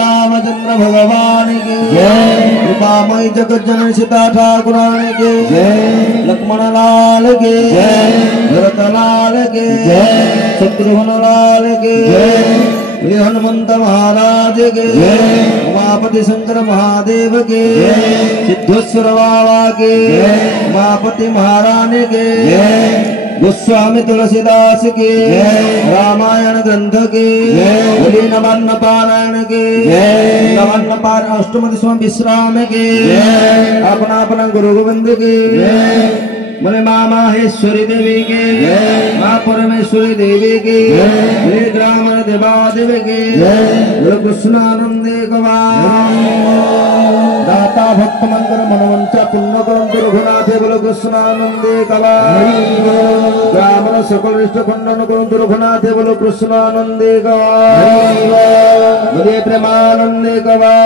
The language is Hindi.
रामचंद्र भगवान की जय। कृपामय जगत जननी सीता ठाकुरानी की जय। लक्ष्मण लाल की जय। भरत लाल की जय। शत्रुघ्न लाल की जय। हनुमंत महाराज के जय। उमापति शंकर महादेव के जय। सिद्धेश्वर बाबा के जय। उमापति महारानी के जय। गोस्वामी तुलसीदास के रामायण ग्रंथ के नवन्न पारायण के नवन्न पारायण अष्टम दिशा विश्राम के अपना अपना गुरु गोविंद के बोले माँ माहेश्वरी देवी के माँ परमेश्वरी देवी के बोले ग्रामण देवा देवी के बोले कृष्णानंदे दाता भक्त मंत्र मनवंचा पुण्य करम रघुनाथे बोले कृष्णानंदे कवा ब्राह्मण सकल इष्ट खंडन करम रघुनाथे बोले कृष्णानंदे कवा बोले प्रेमानंदे कवा।